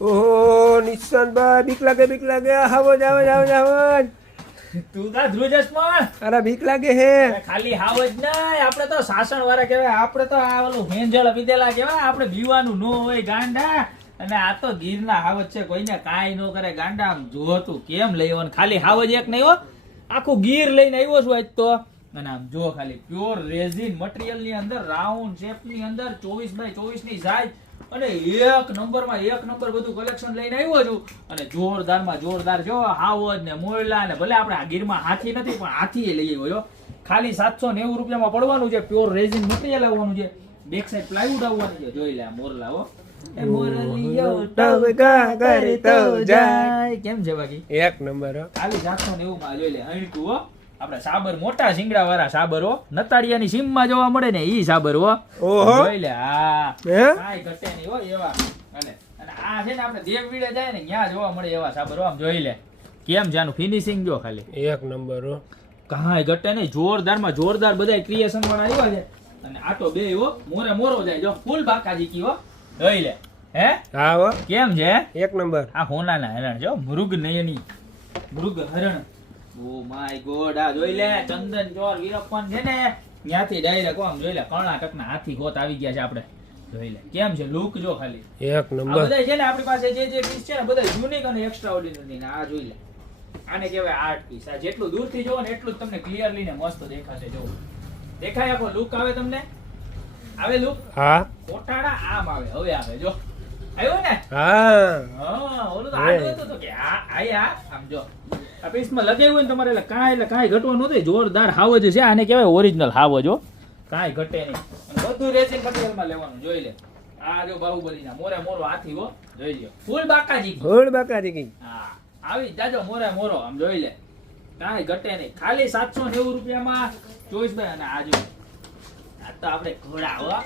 ઓહો નિશાંતભાઈ બીક લાગે આવો તું કા ધ્રુજસ પણ અરે બીક લાગે હે ખાલી હાવ જ નહીં, આપણે તો સાસણ વાળા કહેવાય, આપણે તો આ ઓલું ભેંજળ પીધેલા કહેવાય, આપણે બીવાનું નો હોય ગાંડા. અને આ તો ગીરના હાવજ છે, કોઈને કાંઈ નો કરે ગાંડા. આમ જો તું કેમ લઈ આવ્યો, ખાલી હાવજ એક નહીં હો, આખું ગીર લઈને આવ્યો છું આજ તો. અને આમ જો ખાલી પ્યોર રેઝિન મટીરિયલ ની અંદર રાઉન્ડ શેપ ની અંદર 24x24 ની સાઈઝ અને એક નંબર બધું કલેક્શન લઈને આવ્યો છું. અને જોરદાર જો હાવજ ને મોયલા ને ભલે આપણે આ ગીરમાં હાથી નથી પણ હાથી લઈ આવ્યો. ખાલી 790 રૂપિયામાં પડવાનું છે, પ્યોર રેઝિન મટીરિયલ આવવાનું છે, બેક સાઈડ પ્લાયવુડ આવવાનું છે. જોઈ લે મોરલા હો, એ મોરલીયો ટવકા કરે તો જાય. કેમ છે બાકી? એક નંબર હો. ખાલી 790 માં જોઈ લે. અણકું હો, આપણે સાબર મોટા શિંગડા વાળા સાબર હો, નતાળિયાની સીમમાં જોવા મળે ને ઈ સાબર હો. ઓહો જોઈ લે. હા કાઈ ઘટે નહીં હો એવા. અને આ છે ને આપણે દેવવીડે જાય ને ત્યાં જોવા મળે એવા સાબર હો. આમ જોઈ લે કેમ છે આનું ફિનિશિંગ જો ખાલી એક નંબર હો. કાંઈ ઘટે નહીં. જોરદાર બધા ક્રિએશન વાળા આવ્યા છે. અને આટો બે હો મોરો જાય જો ફૂલ બાકાજી કી હો. જોઈ લે. હે હા હો કેમ છે? એક નંબર. આ હોનાના હરણ જો મૃગ નયની મૃગ હરણ. Oh my God. આ જોઈ લે ચંદન ચોર વીરપ્પન છે ને ત્યાંથી ડાયરેક્ટ આમ જોઈ લે કર્ણાટકના હાથી હોત આવી ગયા છે આપણે. જોઈ લે કેમ છે લુક જો ખાલી એક આ નંબર. બધા છે ને આપણી પાસે જે પીસ છે ને બધા યુનિક અને એક્સ્ટ્રા ઓર્ડિનરી ને આ જોઈ લે. આને કહેવાય આર્ટ પીસ. આ જેટલું દૂરથી જોવો ને એટલું જ તમને ક્લિયરલી ને મસ્ત દેખાશે. જો દેખાય આખો લુક આવે તમને? આવે લુક? હા કોટાડા આમ આવે. હવે આવે જો આવ્યો ને. હા ઓલું તો આડું હતું તો કે આ આમ જો આ પીસમાં લગાવ્યું હોય ને તમારે એટલે કાંઈ ઘટવાનું નથી. જોરદાર હાવજ છે, આને કહેવાય ઓરિજિનલ હાવજ હો, કાંઈ ઘટે નહીં. અને બધું રેઝિન મટીરિયલમાં લેવાનું. જોઈ લે આ જો બાહુબલીના મોરો હાથી હો. જોઈ લ્યો ફૂલ બાકાજી કી. હા આવી જાજો મોરો આમ જોઈ લે કાંઈ ઘટે નહીં. ખાલી 790 રૂપિયામાં ચોઈસ ભાઈ. અને આ જો આ તો આપણે ઘોડા હો.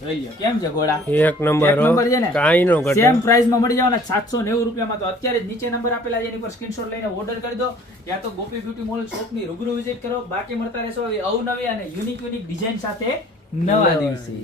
જોઈ લ્યો કેમ છે ઘોડા? એક નંબર હો. છે ને કાઈ નો ઘટે. સેમ પ્રાઇસ માં મળી જવાના 790 રૂપિયામાં. તો અત્યારે જ નીચે નંબર આપેલા છે એની પર સ્ક્રીનશોટ લઈને ઓર્ડર કરી દો. યા તો ગોપી બ્યુટી મોલ શોપ ની રૂબરૂ વિઝિટ કરો. બાકી મળતા રહેશો અવનવી અને યુનિક ડિઝાઇન સાથે નવા દિવસે.